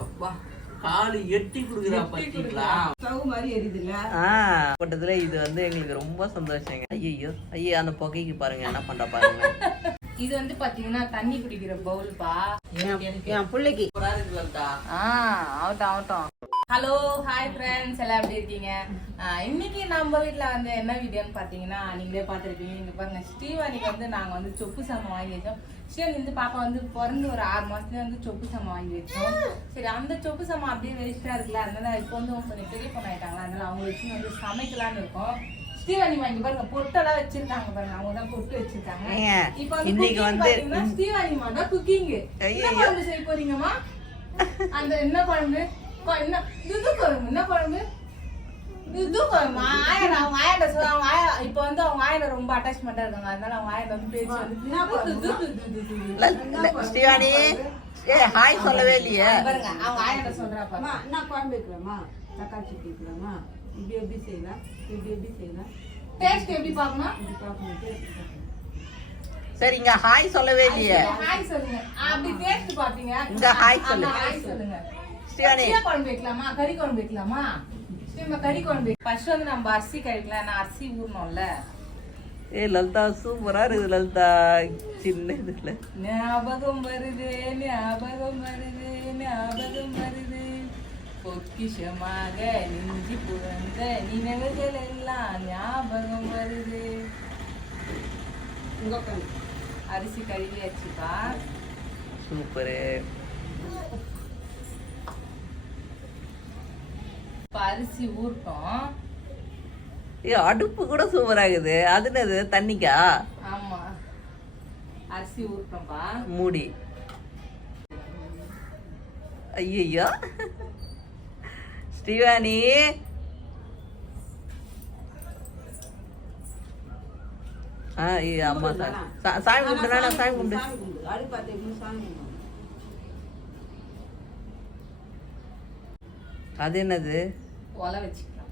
அப்பா காலு எட்டி குடுக்குறா பாத்தீங்களா? ஸ்டவ் மாதிரி எரியுதுல. பட்டத்துல இது வந்து எங்களுக்கு ரொம்ப சந்தோஷங்க. ஐயோ ஐயோ அந்த புகைக்கு பாருங்க என்ன பண்ற பாருங்க. இது வந்து பாத்தீங்கன்னா தண்ணி குடிக்கிற பவுல்பா. என் பிள்ளைக்கு ஆகட்டும். ஹலோ ஹாய் ஃப்ரெண்ட்ஸ், எல்லாம் எப்படி இருக்கீங்க? இன்னைக்கு நம்ம வீட்டுல வந்து என்ன வீடியோன்னு பாத்தீங்கன்னா நீங்களே பாத்துருக்கீங்க. இங்க பாருங்க, ஸ்ரீவாணிக்கு வந்து நாங்க வந்து சொப்பு சாமான் வாங்கி வச்சோம். ஸ்ரீவாணி வந்து பாப்பா வந்து பிறந்து ஒரு 6 மாசத்துல வந்து சொப்பு சாமான் வாங்கி வச்சோம். சரி, அந்த சொப்பு சாமான் அப்படியே வேஸ்டா இருக்குல்ல, அதனால இப்போ வந்து கொஞ்சம் பெரிய பொண்ணு ஆயிட்டாங்களா, அதனால அவங்க வச்சு வந்து சமைக்கலாம்னு இருக்கோம். ஸ்ரீவாணி வாங்கி பாருங்க, பொட்டெல்லாம் வச்சிருக்காங்க பாருங்க, அவங்க தான் பொட்டு வச்சிருக்காங்க. இப்போ வந்து ஸ்ரீவாணி தான் குக்கிங். என்ன குழம்பு செய்ய போறீங்கம்மா? அந்த என்ன குழம்பு? என்ன இது குழம்பு? என்ன குழம்பு? இது குழம்பு. அவங்க ஆயிட சொல்லுவாங்க. இப்ப வந்து அவங்க ஆயிட ரொம்ப அட்டாச்மெண்டா இருக்காங்க, அதனால அவங்க ஆயிட வந்து பேச்சு வந்து ஸ்ரீவாணி ஹாய் சொல்லவே இல்லையே பாருங்க. அவங்க ஆயிட சொல்றாப்பா, என்ன குழம்பு வைக்கலாமா, தக்காளி சட்னி வைக்கலாமா, இப்படி எப்படி செய்யலாம், எப்படி செய்யலாம், டேஸ்ட் எப்படி பார்க்கணும், இப்படி பார்க்கணும். சரி, இங்க ஹாய் சொல்லவே இல்லையே. ஹாய் சொல்லுங்க. அப்படி டேஸ்ட் பாத்தீங்க, இங்க ஹாய் சொல்லுங்க. ஹாய் சொல்லுங்க. ஸ்ரீவாணி குழம்பு வைக்கலாமா, கறி குழம்பு வைக்கலாமா? கறி குழம்பு ஃபர்ஸ்ட் வந்து நம்ம அரிசி கழிக்கலாம். நான் அரிசி ஊறணும்ல. லலிதா சூப்பரா இருக்குது லலிதா. சின்ன இதுல ஞாபகம் வருது, ஞாபகம் வருது, ஞாபகம் வருது, பொக்கிஷமாக நெஞ்சி புரந்த நினைவுகள் எல்லாம் ஞாபகம் வருது. அரிசி கழுவியாச்சுப்பா. சூப்பரு. அரிசி ஊறட்டும். அடுப்பு கூட சூப்பரா இருக்குது. அது என்னது, தண்ணிக்கா? ஆமா, அரிசி ஊறட்டும்பா. மூடி. ஐயோ ஸ்ரீவாணி அம்மா சாமி கும்பிட்டு சாமி கும்பிட்டு. அது என்னது? ஒலை வச்சுக்கலாம்.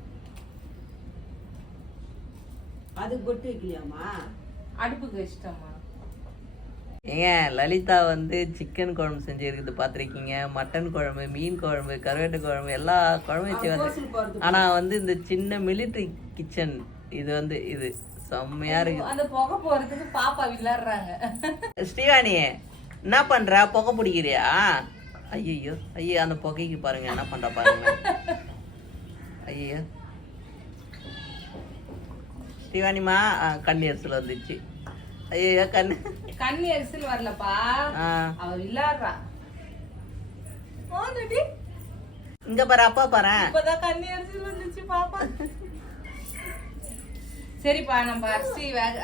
அது பொட்டு வைக்கலையாமா? அடுப்புக்கு வச்சுட்டோம்மா. ஏன் லலிதா வந்து சிக்கன் குழம்பு செஞ்சிருக்குது பார்த்துருக்கீங்க, மட்டன் குழம்பு, மீன் குழம்பு, கருவேட்டு குழம்பு, எல்லா குழம்பு வச்சு வந்து. ஆனா வந்து இந்த சின்ன மிலிட்ரி கிச்சன் இது வந்து இது செம்மையா இருக்கு. அந்த புகை போறதுக்கு பாப்பா விளையாடுறாங்க. ஸ்ரீவாணி என்ன பண்ற? புகை பிடிக்கிறியா? ஐயோ ஐயோ அந்த புகைக்கு பாருங்க என்ன பண்ற பாருங்க. ஐயோ ஸ்ரீவாணிமா கண்ணி அரிசல் வந்துச்சு. ஐயோ கண்ணி அரிசல் வரலப்பா, அவ விளையாடுறா. இங்க பாரு, அப்பா பாரு, இப்பதான் கண்ணி அரிசல் வந்துச்சு பாப்பா. சரிப்பா, நம்ம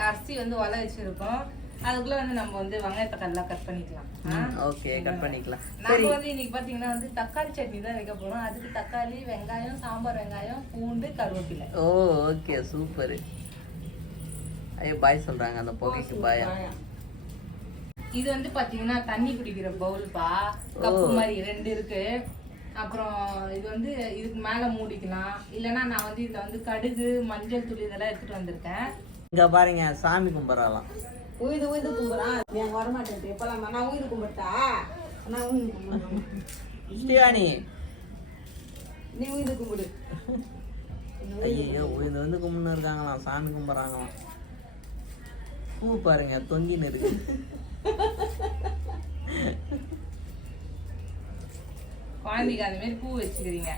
அரிசி வந்து ஒலை வச்சிருக்கோம். அதுக்குள்ள வந்து நம்ம வந்து வெங்காயத்தை எல்லாம் கட் பண்ணிக்கலாம். ஓகே, கட் பண்ணிக்கலாம். நம்ம வந்து இன்னைக்கு பாத்தீங்கன்னா வந்து தக்காளி சட்னி தான் வைக்க போறோம். அதுக்கு தக்காளி, வெங்காயம், சாம்பார் வெங்காயம், பூண்டு, கருவேப்பிலை. ஓ ஓகே, சூப்பர். ஐயோ பாய் சொல்றாங்க, அந்த புகைக்கு பாயா. இது வந்து பாத்தீங்கன்னா தண்ணி குடிக்கிற பவுல்பா. கப்பு மாதிரி 2 இருக்கு. அப்புறம் இது வந்து இதுக்கு மேல மூடிக்கலாம். இல்லைன்னா நான் வந்து இதுல வந்து கடுகு, மஞ்சள் தூள் இதெல்லாம் எடுத்துட்டு வந்திருக்கேன். இங்க பாருங்க, சாமி கும்பிடலாம். உயிது கும்பிடுறான். நான் வரமாட்டேன். எப்பலாம் நான் உயிது கும்பிட்டா? நான் உயிது கும்பிடுறேன். ஸ்ரீவாணி நீ உயிது கும்பிடு. ஐயோ உயிது வந்து கும்பிட்டு இருக்காங்களாம், சாமி கும்பிட்றாங்களாம். பூ பாருங்க தொங்கின்னு இருக்கு. குழந்தைக்கு அந்த மாதிரி பூ வச்சுக்கிறீங்க.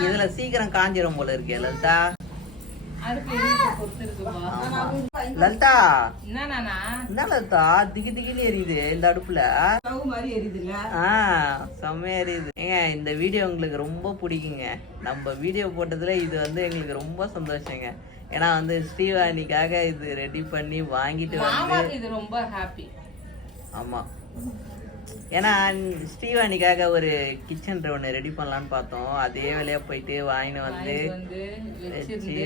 இதுல சீக்கிரம் காஞ்சிரும் போல இருக்கே லலிதா. லலிதா என்ன லலிதா திகி திகின்னு எரியுது இந்த அடுப்புல. செம்மையா எரியுது. ஏங்க இந்த வீடியோ உங்களுக்கு ரொம்ப பிடிக்குங்க. நம்ம வீடியோ போட்டதுல இது வந்து எங்களுக்கு ரொம்ப சந்தோஷங்க. ஏன்னா வந்து ஸ்ரீவாணிக்காக இது ரெடி பண்ணி வாங்கிட்டு வந்து இது ரொம்ப ஹாப்பி. ஆமா, ஏன்னா ஸ்ரீவாணிக்காக ஒரு கிச்சன் ஒன்று ரெடி பண்ணலான்னு பார்த்தோம். அதே வேலையா போயிட்டு வாங்கிட்டு வந்து வச்சு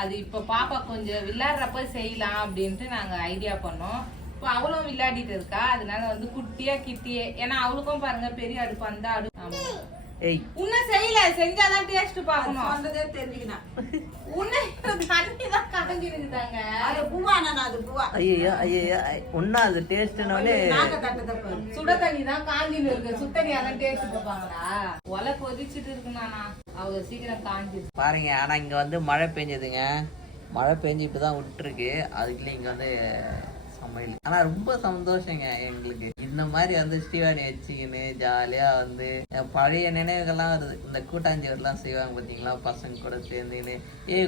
அது இப்ப பாப்பா கொஞ்சம் விளையாடுறப்ப செய்யலாம் அப்படின்ட்டு நாங்க ஐடியா பண்ணோம். இப்போ அவளும் விளையாடிட்டு இருக்கா, அதனால வந்து குட்டியா கிட்டியே. ஏன்னா அவளுக்கும் பாருங்க பெரிய அடுப்பு அந்த அடுப்பு. இன்னும் செய்யல, செஞ்சாதான் டேஸ்ட் பார்க்கணும். வந்ததே தெரிஞ்சுக்கணும். உன்னை தண்ணி தான் கலங்கி இருக்குதாங்க. அது பூவானா அது பூவா. ஐயோ ஐயோ ஒன்னா அது டேஸ்ட்னாலே நாக்க தட்டதப்ப. சுட தண்ணி தான் காஞ்சின்னு இருக்கு. சுட தண்ணி அதான் டேஸ்ட் பார்ப்பாங்களா? ஒலை கொதிச்சிட்டு இருக்குனானா அவங்க சீக்கிரம் காஞ்சிரு. பாருங்க. ஆனா இங்க வந்து மழை பெஞ்சதுங்க. மழை பெஞ்சு இப்பதான் விட்டுருக்கு. அதுக்குள்ள இங்க வந்து சமையல். ஆனா ரொம்ப சந்தோஷங்க எங்களுக்கு. இந்த மாதிரி வந்து ஸ்ரீவாணி வச்சுக்கின்னு ஜாலியா வந்து பழைய நினைவுகள்லாம் வருது. இந்த கூட்டாஞ்சோறுலாம் செய்வாங்க பார்த்தீங்களா பசங்க கூட சேர்ந்துக்கின்னு.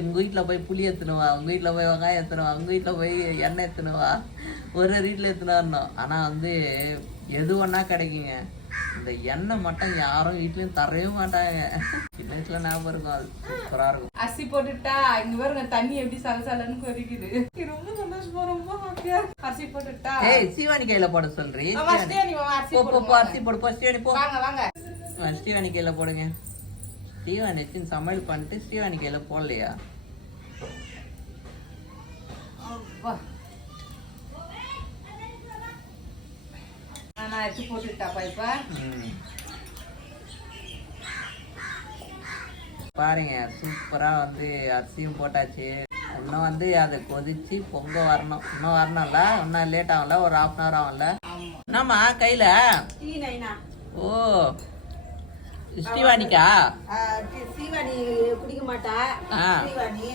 உங்க வீட்டுல போய் புளி எத்தணுவா, உங்க வீட்டுல போய் வெங்காயம் எத்தணுவா, உங்க வீட்டுல போய் எண்ணெய் எத்தணுவா, ஒரு வீட்டுல எத்தனா இருந்தோம். ஆனா வந்து எது ஒன்னா கிடைக்குங்க. இந்த எண்ணெய் மட்டும் யாரும் வீட்லயும் தரவே மாட்டாங்க. சின்ன வயசுல ஞாபகம் இருக்கும். அது சூப்பரா இருக்கும். அரிசி போட்டுட்டா இங்க பாருங்க தண்ணி எப்படி சலசலன்னு கொதிக்குது. ரொம்ப சந்தோஷமா ரொம்ப ஹாப்பியா. அரிசி போட்டுட்டா சீவானி கையில போட சொல்றீ. அரிசி போடு போ. ஸ்ரீவாணி போ. வாங்க வாங்க. ஸ்ரீவாணி கையில போடுங்க. ஸ்ரீவாணி வச்சு சமையல் பண்ணிட்டு ஸ்ரீவாணி கையில போடலையா? நான் எடுத்து போட்டுட்டாப்பா இப்ப. பாருங்க சூப்பரா வந்து அரிசியும் போட்டாச்சு. இன்னும் வந்து அது கொதிச்சு பொங்க வரணும். இன்னும் வரணும்ல, இன்னும் லேட் ஆகும்ல, ஒரு 1/2 hour ஆகும்ல. என்னம்மா கையில? ஓ ஸ்ரீவாணிக்கா? ஸ்ரீவாணி குடிக்க மாட்டா. ஆ. ஸ்ரீவாணி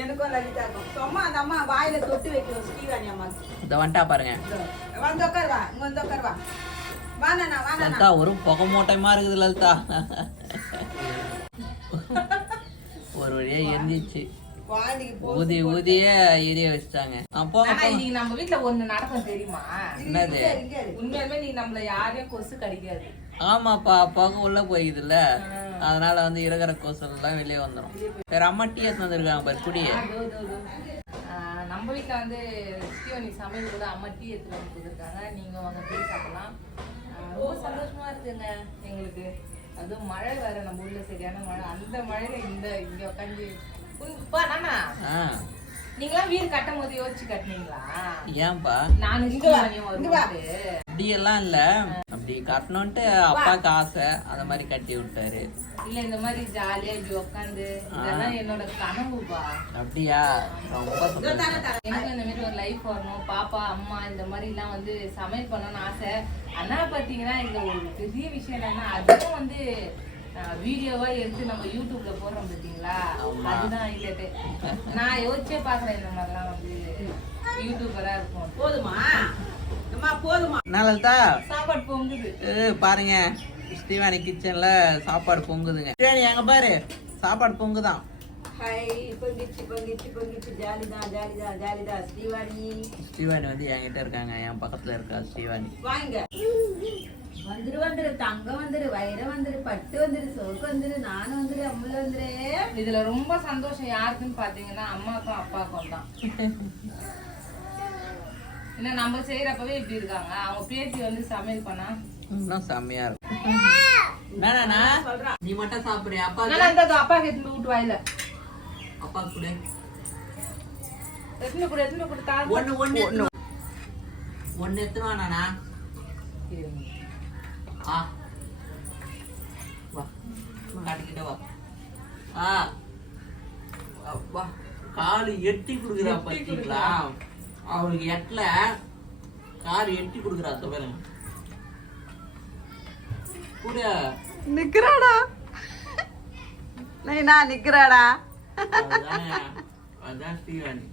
எனக்கும் லலிதாக்கும் சும்மா அந்த அம்மா வாயில தொட்டு வைக்கணும். ஸ்ரீவாணி அம்மா இத வந்துட்டா பாருங்க. வந்து உட்காருவா. இங்க வந்து உட்காருவா. வானா வானா லலிதா ஒரு புகை மூட்டையமா இருக்குது லலிதா. ஒரு வழியா எரிஞ்சிச்சு. ஊதி ஊதிய எரிய வச்சுட்டாங்க. இன்னைக்கு நம்ம வீட்டுல ஒண்ணு நடக்கும் தெரியுமா? என்னது? உண்மையாலுமே நீ நம்மள யாரையும் கொசு கடிக்காது. ஆமாப்பா புகை உள்ள போயிதுல்ல, அதனால வந்து இருக்கிற கொசல் எல்லாம் வெளியே வந்துடும். வேற அம்மா டீ எடுத்து வந்திருக்காங்க பாரு குடிய. நம்ம வீட்டுல வந்து ஸ்ரீவாணி சமையல் கூட அம்மா டீ எடுத்து வந்து கொடுத்துருக்காங்க. நீங்க வாங்க டீ சாப்பிடலாம். ரொம்ப சந்தோஷமா இருக்குங்க எங்களுக்கு. அதுவும் மழை வேற நம்ம ஊர்ல சரியான மழை. அந்த மழையில இங்க உட்காந்து நீங்களாம் வீடு கட்டும் போது யோசிச்சு கட்டினீங்களா? ஏன்பா நான் அப்படி எல்லாம் இல்ல, அப்படி கட்டணும்ட்டு அப்பாவுக்கு ஆசை, அந்த மாதிரி கட்டி விட்டாரு. இல்ல இந்த மாதிரி ஜாலியா இப்படி உட்காந்து இதெல்லாம் என்னோட கனவுப்பா. அப்படியா? ரொம்ப எனக்கு இந்த மாதிரி ஒரு லைஃப் வரணும். பாப்பா அம்மா இந்த மாதிரி எல்லாம் வந்து சமையல் பண்ணணும்னு ஆசை. ஆனா பாத்தீங்கன்னா இந்த ஒரு பெரிய விஷயம் என்னன்னா அதுவும் வந்து வீடியோவா எடுத்து நம்ம யூடியூப்ல போடுறோம் பாத்தீங்களா, அதுதான் இல்லட்டு. நான் யோசிச்சே பாக்குறேன் இந்த மாதிரிலாம் வந்து யூடியூபரா இருக்கும். போதுமா போதுமா? நல்லதா சாப்பாடு பொங்குது பாருங்க. ஸ்ரீவாணி கிச்சன்ல சாப்பாடு பொங்குதுங்க. ஸ்ரீவாணி எங்க பாரு சாப்பாடு பொங்குதான். ஸ்ரீவாணி வந்து என்கிட்ட இருக்காங்க, என் பக்கத்துல இருக்கா ஸ்ரீவாணி. வந்துரு தங்கம் வந்துரு, வைரம் வந்துரு, பட்டு வந்துரு, சோக்கு வந்துரு, நானும் வந்துரு, அம்முல வந்துரு. இதுல ரொம்ப சந்தோஷம் யாருக்குன்னு பாத்தீங்கன்னா அம்மாக்கும் அப்பாக்கும் தான். என்ன நம்ம செய்யறப்பவே இப்படி இருக்காங்க. அவங்க பேத்தி வந்து சமையல் பண்ணா இன்னும் செம்மையா இருக்கும். நீ மட்டும் சாப்பிடுறியா? அப்பா அப்பாக்கு எடுத்து விட்டு வாயில அப்பா கூட எத்தனை கூட ஒன்னு எத்தனை நானா காட்டிக்கிட்ட வா. காலு எட்டி குடுக்குறா பாத்தீங்களா? அவளுக்கு எட்டல காலு எட்டி குடுக்குறா. பாருங்க கூட நிக்கிறாடா. நைனா நிக்கிறாடா. அதான் ஸ்ரீவாணி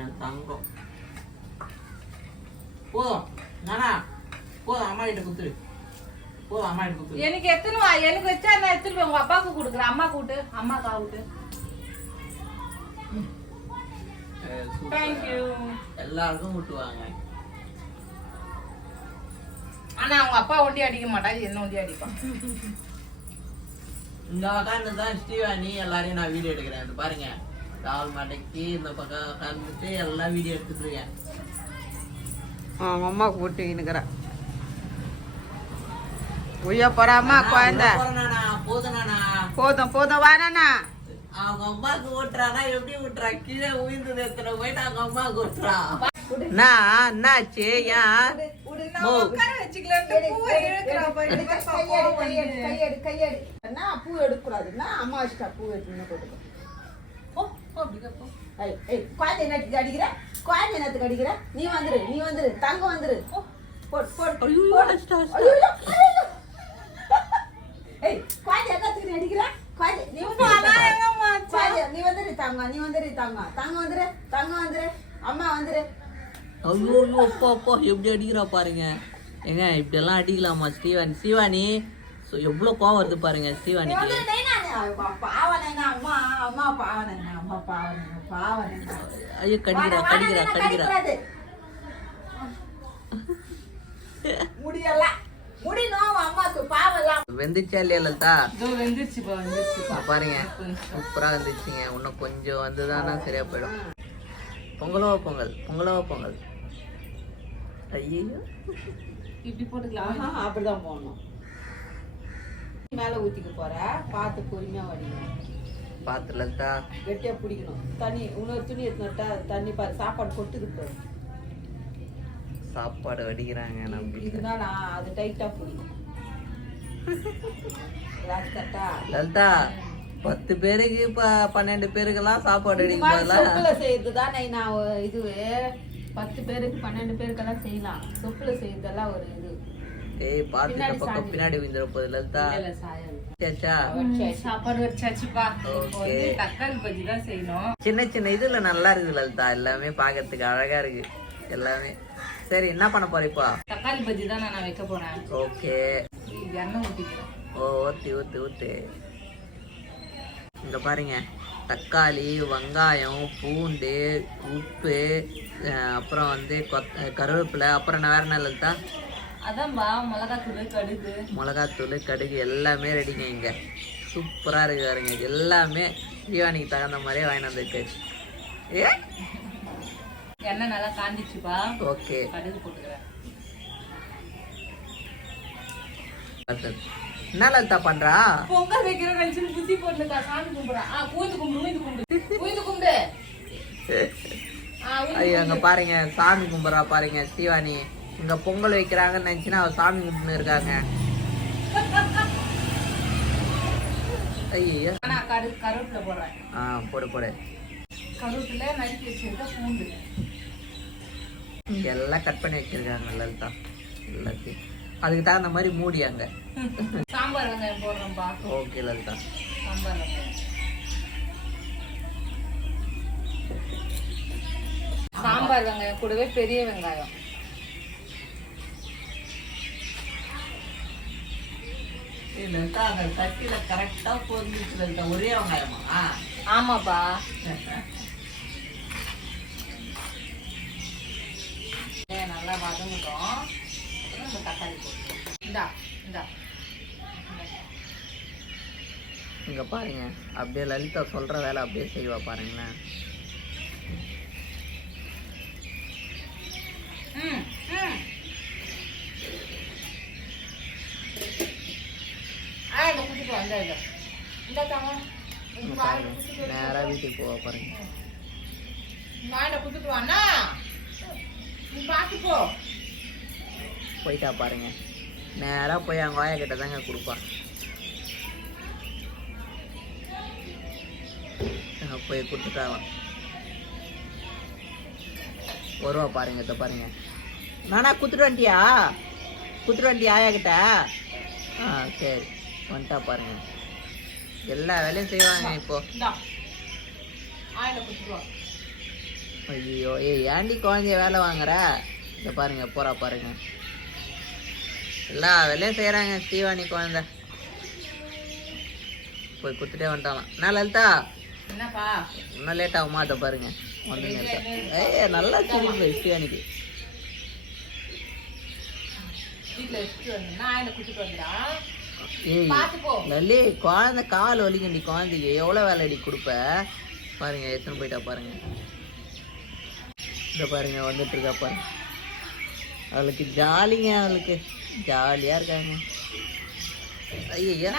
என் தங்கம். போதும் நானா, போதும் அம்மா கிட்ட குத்துரு. போதும் அம்மா கிட்ட குத்துரு. எனக்கு எத்தனை எனக்கு வச்சா நான் எடுத்துட்டு உங்க அப்பாவுக்கு கொடுக்குறேன். அம்மா கூட்டு, அம்மா காவுட்டு. தேங்க்யூ. எல்லாருக்கும் விட்டுவாங்க. ஆனா அவங்க அப்பா ஒண்டி அடிக்க மாட்டாங்க, என்ன ஒண்டி அடிப்பான். இந்த உட்காந்துதான் ஸ்ரீவாணி எல்லாரையும் நான் வீடியோ எடுக்கிறேன். பாருங்க கால் மடக்கி இந்த பக்கம் உட்காந்துட்டு எல்லாம் வீடியோ எடுத்துட்டு இருக்கேன். அவங்க அம்மாவுக்கு போட்டு நிக்கிறேன். உய்யா போறாமா குழந்தை. போதும் போதும் வானா. அவங்க அம்மாவுக்கு ஓட்டுறானா எப்படி ஓட்டுறா? கீழே உயிர்ந்தது எத்தனை போயிட்டு அவங்க அம்மாவுக்கு ஓட்டுறா. என்னாச்சு? ஏன் பூ எடுக்கூடாதுன்னா அம்மா வச்சுட்டா பூ எடுத்து போட்டுக்கோ. குழந்தை என்னத்துக்கு அடிக்கிற? குழந்தை என்னத்துக்கு அடிக்கிற? நீ வந்துரு தங்கம் வந்துரு. போடு போடு. ஐயோ ஏய் குழந்தை என்னத்துக்கு அடிக்கிற? குழந்தை நீ வந்துரு தங்கம் வந்துரு. அம்மா வந்துரு. ஐயோ அப்பா எப்படி அடிக்கிறா பாருங்க. ஏங்க இப்படியெல்லாம் அடிக்கலாமா ஸ்ரீவாணி? எவ்வளோ கோவம் வருது பாருங்க ஸ்ரீவாணிக்கு. ஐயோ கடிக்கிறா. வெந்துச்சா இல்லையா லலிதா? பாருங்க சூப்பரா வந்துச்சுங்க. இன்னும் கொஞ்சம் வந்துதானா சரியா போயிடும். பொங்கலோ பொங்கல். ஐயோ இப்படி போட்டுக்கலாம். அப்படிதான் போடணும். மேல ஊத்திக்க போற பார்த்து பொறுமையா வடிங்க. பாத்து லலிதா கெட்டியா பிடிக்கணும். தண்ணி இன்னொரு துணி எடுத்துட்டா தண்ணி பாரு சாப்பாடு கொட்டுது. சாப்பாடு வடிக்கிறாங்க நம்ம. இதுதான் அது டைட்டா பிடிக்கும். லலிதா 10 பேருக்கு 12 பேருக்கெல்லாம் சாப்பாடு சொப்புல செய்யறதுதான் நான் இதுவே 10 பேருக்கு 12 பேருக்கெல்லாம் செய்யலாம். சொப்புல செய்யறதெல்லாம் ஒரு இது. ஏய் பாத்து இந்த பக்கம் பின்னாடி விந்துற போகுது லலிதா. சாப்பாடு வச்சாச்சுப்பா. இப்போ தக்காளி பஜ்ஜி தான் செய்யணும். சின்ன இதுல நல்லா இருக்கு லலிதா. எல்லாமே பாக்கிறதுக்கு அழகா இருக்கு எல்லாமே. சரி என்ன பண்ண போற இப்போ? தக்காளி பஜ்ஜி தான் நான் வைக்க போறேன். ஓகே எண்ணெய் ஊத்திக்கிறேன். ஊத்து. இங்க பாருங்க தக்காளி, வெங்காயம், பூண்டு, உப்பு, அப்புறம் வந்து கருவேப்பிலை, அப்புறம் வேற என்ன லலிதா? அதான்பா மிளகாத்தூள் கடுகு எல்லாமே ரெடிங்க. இங்க சூப்பரா இருக்கு பாருங்க. எல்லாமே ஸ்ரீவாணிக்கு தகுந்த மாதிரியே வாங்கிட்டு வந்துருக்கு. எண்ணெய் நல்லா காஞ்சிச்சுப்பா. ஓகே கடுகு போட்டுக்கிறேன். என்ன லலிதா பண்றா? பொங்கல் வைக்கிற கஞ்சி புத்தி போட்டுக்கா. சாமி கும்பிடுறா. ஊய்ந்து கும்பிடு. ஐயோ அங்க பாருங்க சாமி கும்பிடுறா பாருங்க ஸ்ரீவாணி. இங்க பொங்கல் வைக்கிறாங்கன்னு நினைச்சுன்னா அவ சாமி கும்பிட்டு இருக்காங்க. ஐயோ கருவேப்பிலை போடுறேன். போடு. கருவேப்பிலை நறுக்கி வச்சிருக்க பூண்டு இங்க எல்லாம் கட் பண்ணி வச்சிருக்காங்க லலிதா. எல்லாத்தையும் அதுக்கு தகுந்த மாதிரி மூடியாங்க. சாம்பார் வெங்காயம் போடுறோம்பா. ஓகே லலிதா. சாம்பார் வெங்காயம் கூடவே பெரிய வெங்காயம். தட்டில கரெக்டா பொருந்துச்சு லலிதா. ஒரே வெங்காயமா? ஆமாப்பா. நல்லா வதங்கிட்டோம். தக்காளி போட்டு இந்தா இங்க பாருங்க அப்படியே லலிதா சொல்ற வேலை அப்படியே செய்வா பாருங்களேன். நேரா வீட்டுக்கு போவா பாருங்க. போயிட்டா பாருங்க. நேரா போய் அவங்க ஆயா கிட்ட தாங்க கொடுப்பா. போய் கொடுத்துட்டாங்க. வருவா பாருங்க. இதை பாருங்க. நானா குத்துட்டு வந்துட்டியா ஆயா கிட்ட? சரி வந்துட்டா பாருங்க. எல்லா வேலையும் செய்வாங்க இப்போ. ஐயோ ஏண்டி குழந்தைய வேலை வாங்குற? இதை பாருங்க போறா பாருங்க. எல்லா வேலையும் செய்யறாங்க ஸ்ரீவாணி குழந்தை. போய் குத்துட்டே வந்துட்டாலாம். என்ன லலிதா இன்னும் லேட் ஆகுமா? அதை பாருங்க வந்து நல்லா தெரியும் ஸ்ரீவாணிக்கு. லல்லி குழந்தை கால் வலிக்கண்டி. குழந்தைக்கு எவ்வளோ வேலை அடி கொடுப்ப பாருங்க. எத்தனை போயிட்டா பாருங்க. இதை பாருங்க வந்துட்டு இருக்கா பாருங்க. அவளுக்கு ஜாலிங்க. அவளுக்கு ஜாலியா இருக்காங்க. ஐயா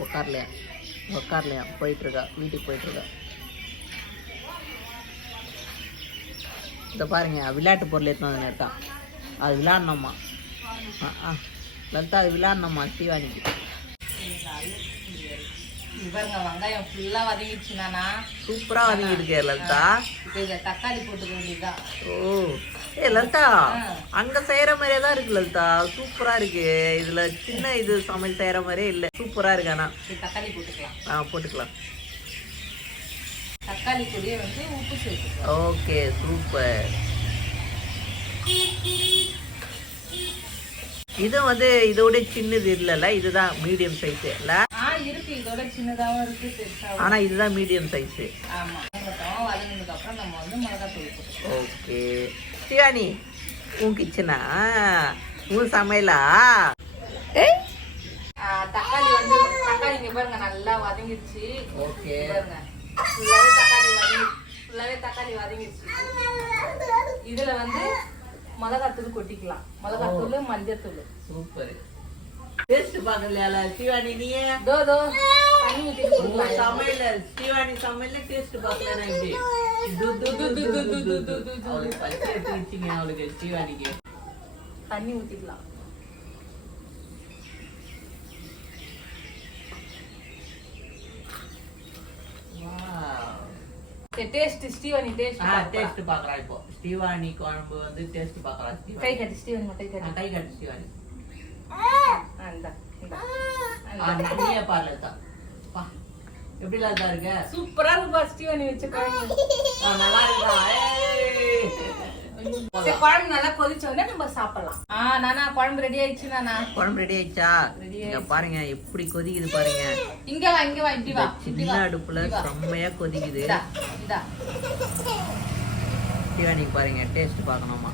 உக்காரலையா போயிட்டு இருக்கா. வீட்டுக்கு போயிட்டு இருக்கா. இதை பாருங்க விளையாட்டு பொருள் எடுத்து வந்து நேர்த்தான். அது விளையாடணுமா? லலிதா அது விளையாடணுமா ஸ்ரீவாணிக்கு? பாருங்க வெங்காயம் ஃபுல்லா வதங்கிடுச்சுனா சூப்பரா வதங்கிருக்கு லலிதா. இப்போ இதை தக்காளி போட்டுக்க வேண்டியதுதான். ஓ ஏ லலிதா, அங்க செய்யற மாதிரியே தான் இருக்கு லலிதா. சூப்பரா இருக்கு. இதுல சின்ன இது சமையல் செய்யற மாதிரியே இல்ல. சூப்பரா இருக்கு. ஆனா தக்காளி போட்டுக்கலாம். போட்டுக்கலாம். தக்காளி கூடயே வந்து உப்பு சேர்த்துக்கலாம். Okay super. இது வந்து இதோட சின்னது இல்லைல்ல, இதுதான் மீடியம் சைஸ் இல்ல? இருக்கு, இதோட சின்னதாவும் இருக்கு பெருசாவும். ஆனா இதுதான் மீடியம் சைஸ். ஆமா, வதங்கினதுக்கு அப்புறம் நம்ம வந்து மிளகாய் தூள் போட்டுக்கலாம். ஓகே சிவானி, உன் கிச்சனா உன் சமையலா? தக்காளி இங்க பாருங்க நல்லா வதங்கிடுச்சு. ஓகே பாருங்க ஃபுல்லாவே தக்காளி வதங்கிடுச்சு. இதுல வந்து மிளகாத்தூள் கொட்டிக்கலாம். மிளகாத்தூள், மஞ்சள் தூள். சூப்பர். டேஸ்ட் பாக்கலையா சிவானி? நீயே தோ தண்ணி ஊத்திட்டு கொடுக்கலாம். சமையல சிவானி சமையல டேஸ்ட் பாக்கலனா எப்படி? அவளுக்கு பச்சை எடுத்துக்கிச்சிங்க. அவளுக்கு சிவானிக்கு தண்ணி ஊத்திக்கலாம். டேஸ்ட் ஸ்டீவானி டேஸ்ட் பாக்குறா. இப்போ ஸ்டீவானி குழம்பு வந்து டேஸ்ட் பாக்குறா. கை கட்டி ஸ்டீவானி மட்டும் கை கட்டி ஸ்டீவானி. நீயே பாருலதா. பா எப்படி லதா இருக்கு? சூப்பரா இருக்கு ஸ்டீவானி வச்ச குழம்பு. நல்லா இருக்கா? குழம்பு நல்லா கொதிச்ச உடனே நம்ம சாப்பிடலாம். நானா குழம்பு ரெடி ஆயிடுச்சு. நானா குழம்பு ரெடி ஆயிடுச்சா? இங்க பாருங்க எப்படி கொதிக்குது பாருங்க. இங்க வா இப்படி வா. சின்ன அடுப்புல செம்மையா கொதிக்குது. சிவானிக்கு பாருங்க டேஸ்ட் பார்க்கணுமா?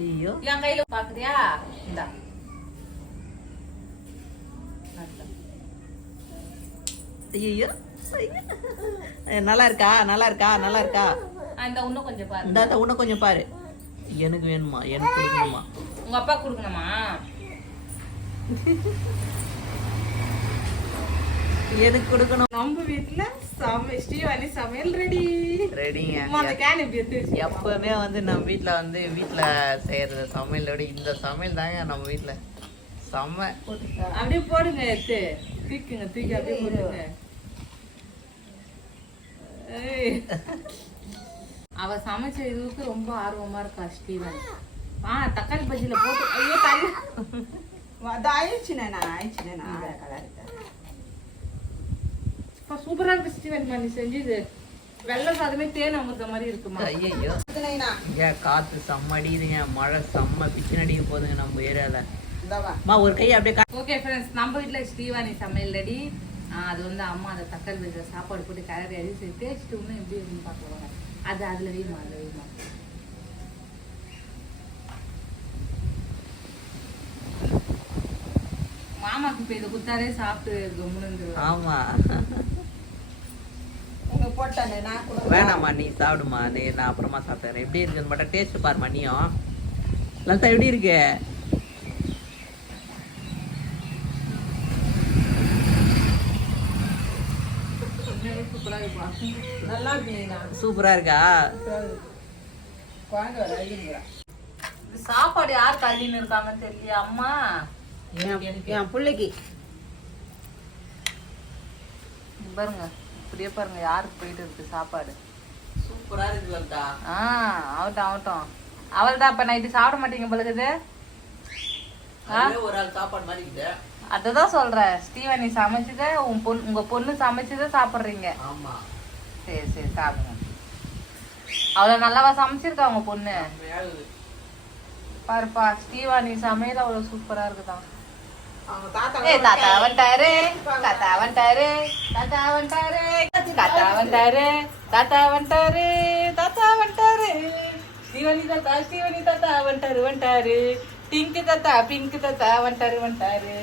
ஐயோ என் கையில பாக்குறியா? இந்தா ஐயோ நல்லா இருக்கா? நல்லா இருக்கா? நல்லா இருக்கா? இந்த இன்னும் கொஞ்சம் பாரு. இந்த இன்னும் கொஞ்சம் பாரு. எனக்கு வேணுமா? எனக்கு கொடுக்கணுமா? உங்க அப்பா கொடுக்கணுமா? எனக்கு கொடுக்கணும். நம்ம வீட்டுல ஸ்டீவானி சமையல் ரெடிங்க. எப்பவுமே வந்து நம்ம வீட்டுல செய்யற சமையலோட இந்த சமையல் தாங்க நம்ம வீட்டுல செம்ம. அப்படியே போடுங்க. தூக்கி அப்படியே போடுங்க. அவ சமைச்ச இதுக்கு ரொம்ப ஆர்வமா இருக்கா ஸ்டீவன். தக்காளி பஜ்ஜில போட்டு ஐயோ சூப்பரா இருக்கு ஸ்டீவன். பண்ணி செஞ்சது வெள்ளை சாதமே தேன் அமுத்த மாதிரி இருக்குமா? ஐயோ காத்து செம்ம அடிக்குதுங்க. மழை செம்ம பிச்சு அடிக்க போகுதுங்க நம்ம ஏரியால. ஒரு கை அப்படியே. ஓகே ஃப்ரெண்ட்ஸ், நம்ம வீட்டுல ஸ்டீவானி சமையல் ரெடி. அது வந்து அம்மா அதை தக்காளி பஜ்ஜில சாப்பாடு போட்டு கிளறி அடிச்சு டேஸ்ட் இன்னும் எப்படி இருக்குன்னு பார்க்கலாம். அது அதுல வேணுமா? மாமாக்கு இப்ப இதை குத்தாரே சாப்பிட்டு கம்முன்னு. ஆமா போட்டானே வேணாமா, நீ சாப்பிடுமா. நான் அப்புறமா சாப்பிட்டேன். எப்படி இருக்குன்னு மட்டும் டேஸ்ட் பாருமா. நீயும் லலிதா எப்படி இருக்கு? சூப்பரா இருக்கா? சாப்பாடு யார் கல்லின்னு இருக்காங்கன்னு தெரியல. அம்மா என் பிள்ளைக்கு பாருங்க, இப்படியே பாருங்க யாருக்கு போயிட்டு இருக்கு சாப்பாடு. சூப்பரா இருக்கு லலிதா. ஆகட்டும். அவள்தான் இப்ப நைட்டு சாப்பிட மாட்டீங்க பழகுது. ஒரு ஆள் சாப்பாடு மாதிரி. அததான் சொல்றேன், ஸ்டீவானி சமைச்சத உங்க பொண்ணு சமைச்சத சாப்பிடுறீங்க. ஆமா சரி சாப்பிடுங்க. அவ்வளவு நல்லாவா சமைச்சிருக்கா உங்க பொண்ணு? பாருப்பா, ஸ்டீவானி சமையல் அவ்வளவு சூப்பரா இருக்குதான். தாத்தா வந்துட்டாரு. ஸ்டீவானி தாத்தா வந்துட்டாரு. பிங்க் தாத்தா வந்துட்டாரு.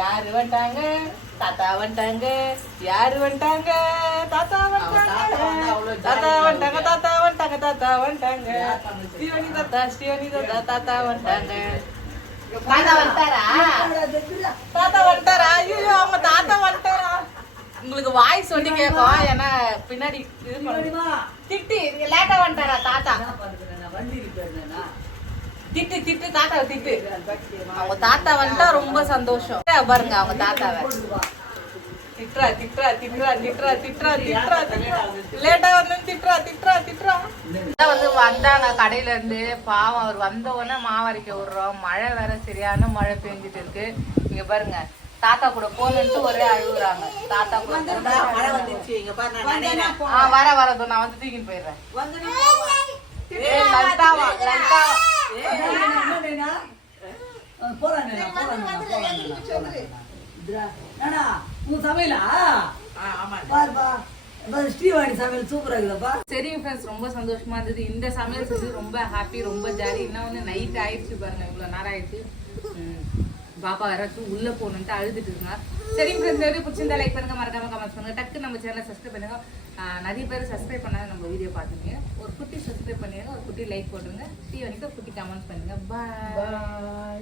யாரு வந்துட்டாங்க? தாத்தா வந்துட்டாங்க. யாரு வந்துட்டாங்க? தாத்தா வந்துட்டாங்க. ஸ்டீவானி தாத்தா வந்துட்டாங்க. தாத்தா வந்துட்டாரா? ஐயோ, அவங்க தாத்தா வந்துட்டாரா? உங்களுக்கு வாய்ஸ் சொல்லி கேட்கும். ஏன்னா பின்னாடி திட்டி லேட்டா வந்துட்டாரா தாத்தா? திட்டு திட்டு தாத்தாவை திட்டு. அவங்க தாத்தா வந்துட்டா ரொம்ப சந்தோஷம். பாருங்க அவங்க தாத்தாவை திட்டுறா திட்டுறா திட்டுறா திட்டுறா திட்டுறா திட்டுறா திட்டுறா லேட்டா வந்து திட்டுறா திட்டுறா திட்டுறா. வந்து வந்தாங்க கடையில இருந்து. பாவம் அவர் வந்த உடனே மாவரைக்க விடுறோம். மழை வேற சரியான மழை பெஞ்சிட்டு இருக்கு. இங்க பாருங்க தாத்தா கூட போனன்ட்டு ஒரே அழுகுறாங்க. தாத்தா கூட மழை வந்துச்சு இங்க பாரு நான் வரதும் நான் வந்து தூக்கிட்டு போயிடுறேன். லலிதாவா லலிதாவா ஸ்ரீவாணி சமையல் சூப்பரா இருக்குதாப்பா. சரிங்க ஃப்ரெண்ட்ஸ், ரொம்ப சந்தோஷமா இருந்தது. இந்த சமையல் செஞ்சு ரொம்ப ஹாப்பி, ரொம்ப ஜாலி. இன்னும் வந்து நைட் ஆயிடுச்சு பாருங்க, இவ்வளவு நேரம் ஆயிடுச்சு. பாப்பா யாராச்சும் உள்ள போகணுன்ட்டு அழுதுட்டு இருந்தா. சரிங்க ஃப்ரெண்ட்ஸ், வீடியோ பிடிச்சிருந்தா லைக் பண்ணுங்க, மறக்காம கமெண்ட் பண்ணுங்க. டக்கு நம்ம சேனலை சப்ஸ்கிரைப் பண்ணுங்க. நிறைய பேர் சப்ஸ்கிரைப் பண்ணாத நம்ம வீடியோ பார்த்துங்க. ஒரு குட்டி சப்ஸ்கிரைப் பண்ணுங்க, ஒரு குட்டி லைக் போட்டுருங்க. ஸ்ரீவாணிக்கு ஒரு குட்டி கமெண்ட் பண்ணுங்க. பாய்.